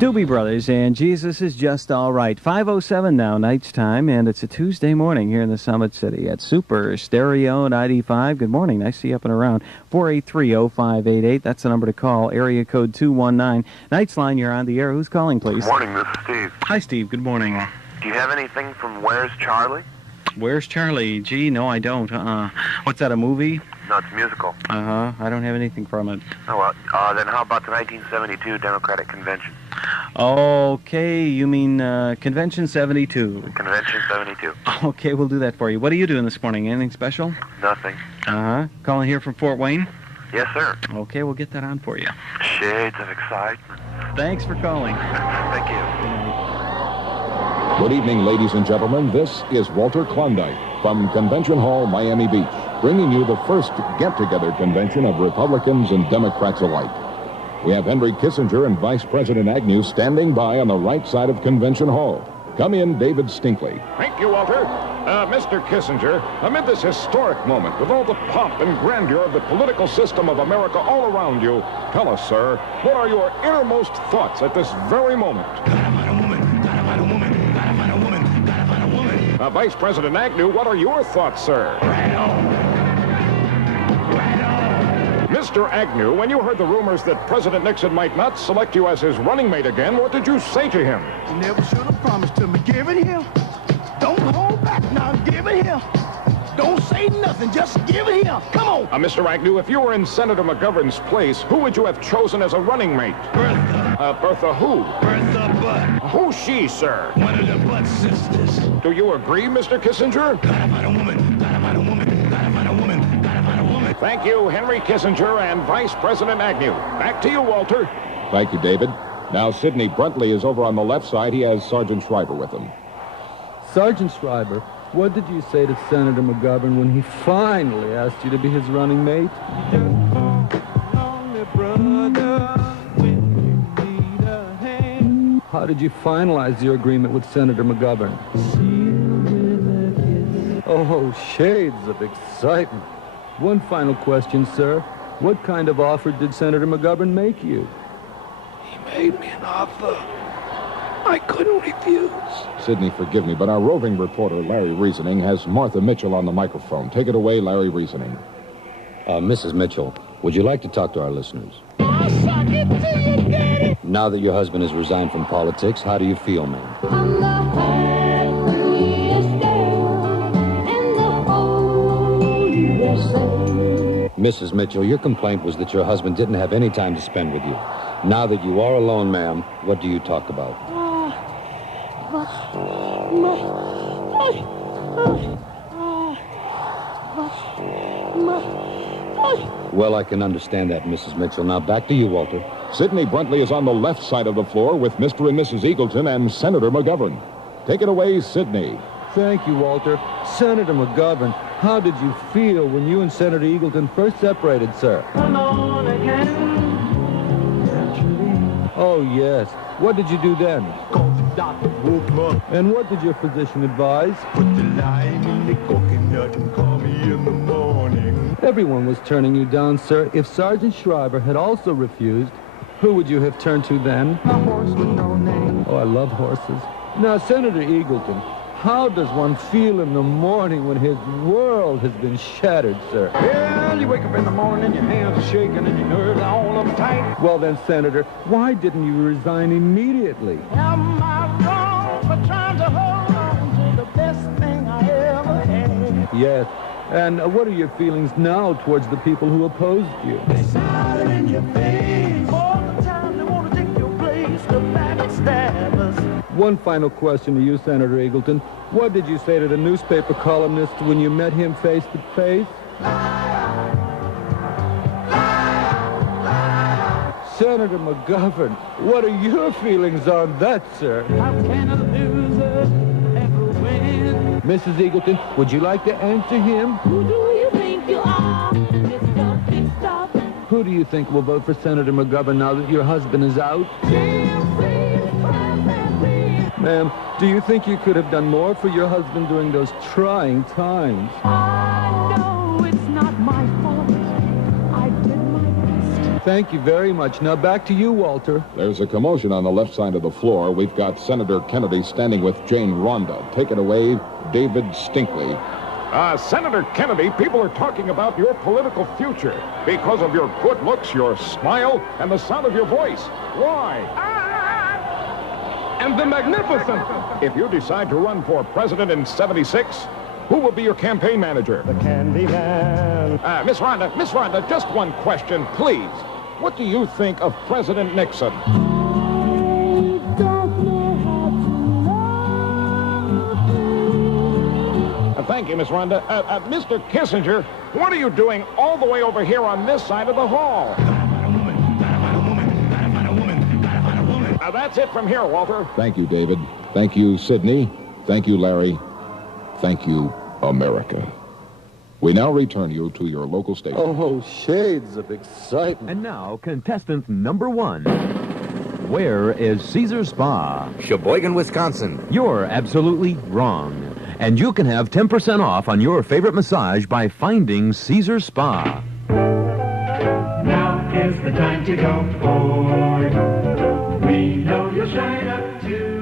Doobie Brothers and Jesus is Just All Right. 5:07 now, night's time, and it's a Tuesday morning here in the Summit City at Super Stereo and ID5. Good morning. Nice to see you up and around. 483-0588. That's the number to call. Area code 219. Night's line, you're on the air. Who's calling, please? Good morning, this is Steve. Hi, Steve. Good morning. Do you have anything from Where's Charlie? Where's Charlie? Gee, no, I don't. What's that, a movie? No, it's musical. I don't have anything from it. Oh, well, then how about the 1972 Democratic Convention? Okay, you mean Convention 72. Convention 72. Okay, we'll do that for you. What are you doing this morning? Anything special? Nothing. Calling here from Fort Wayne? Yes, sir. Okay, we'll get that on for you. Shades of excitement. Thanks for calling. Thank you. Good evening, ladies and gentlemen. This is Walter Klondike from Convention Hall, Miami Beach, bringing you the first get-together convention of Republicans and Democrats alike. We have Henry Kissinger and Vice President Agnew standing by on the right side of Convention Hall. Come in, David Stinkley. Thank you, Walter. Mr. Kissinger, amid this historic moment, with all the pomp and grandeur of the political system of America all around you, tell us, sir, what are your innermost thoughts at this very moment? Gotta find a woman, gotta find a woman, gotta find a woman, gotta find a woman. Vice President Agnew, what are your thoughts, sir? Right on. Right on. Mr. Agnew, when you heard the rumors that President Nixon might not select you as his running mate again, what did you say to him? You never should have promised to me. Give it here. Don't hold back now. Give it here. Don't say nothing. Just give it here. Come on. Mr. Agnew, if you were in Senator McGovern's place, who would you have chosen as a running mate? Bertha. Bertha who? Bertha Butt. Who's she, sir? One of the Butt sisters. Do you agree, Mr. Kissinger? Gotta find a woman, gotta find a woman, gotta find a woman, gotta find a woman. Thank you, Henry Kissinger and Vice President Agnew. Back to you, Walter. Thank you, David. Now, Sidney Bruntley is over on the left side. He has Sergeant Schreiber with him. Sergeant Schreiber, what did you say to Senator McGovern when he finally asked you to be his running mate? How did you finalize your agreement with Senator McGovern? Oh, shades of excitement. One final question, sir. What kind of offer did Senator McGovern make you? He made me an offer I couldn't refuse. Sidney, forgive me, but our roving reporter, Larry Reasoning, has Martha Mitchell on the microphone. Take it away, Larry Reasoning. Mrs. Mitchell, would you like to talk to our listeners? I'll suck it till you get it. Now that your husband has resigned from politics, how do you feel, ma'am? I'm the happiest girl in the whole USA. Mrs. Mitchell, your complaint was that your husband didn't have any time to spend with you. Now that you are alone, ma'am, what do you talk about? Well, I can understand that, Mrs. Mitchell. Now, back to you, Walter. Sidney Bruntley is on the left side of the floor with Mr. and Mrs. Eagleton and Senator McGovern. Take it away, Sidney. Thank you, Walter. Senator McGovern, how did you feel when you and Senator Eagleton first separated, sir? Oh, yes. What did you do then? Called the doctor, woke him up. And what did your physician advise? Put the lime in the coconut and call me in the morning. Everyone was turning you down, sir. If Sergeant Schreiber had also refused, who would you have turned to then? A horse with no name. Oh, I love horses. Now, Senator Eagleton, how does one feel in the morning when his world has been shattered, sir? Well, you wake up in the morning and your hands are shaking and your nerves are all uptight. Well then, Senator, why didn't you resign immediately? Am I wrong for trying to hold on to the best thing I ever had? Yes. And what are your feelings now towards the people who opposed you? They shouted in your face all the time. They want to take your place, the backstabbers. One final question to you, Senator Eagleton. What did you say to the newspaper columnist when you met him face to face? Senator McGovern, what are your feelings on that, sir? How can a loser ever win? Mrs. Eagleton, would you like to answer him? Who do you think you are, Mr. Big Stop? Who do you think will vote for Senator McGovern now that your husband is out? Ma'am, do you think you could have done more for your husband during those trying times? I know it's not my fault. I did my best. Thank you very much. Now back to you, Walter. There's a commotion on the left side of the floor. We've got Senator Kennedy standing with Jane Rhonda. Take it away, David Stinkley. Senator Kennedy, people are talking about your political future because of your good looks, your smile, and the sound of your voice. Why? And the magnificent. If you decide to run for president in '76, who will be your campaign manager? The candy man. Miss Rhonda, just one question, please. What do you think of President Nixon? Thank you, Miss Rhonda. Mr. Kissinger, what are you doing all the way over here on this side of the hall? That's it from here, Walter. Thank you, David. Thank you, Sidney. Thank you, Larry. Thank you, America. We now return you to your local station. Oh, shades of excitement. And now, contestant number 1. Where is Caesar Spa? Sheboygan, Wisconsin. You're absolutely wrong. And you can have 10% off on your favorite massage by finding Caesar Spa. Now is the time to go, boy. We know you'll shine up too.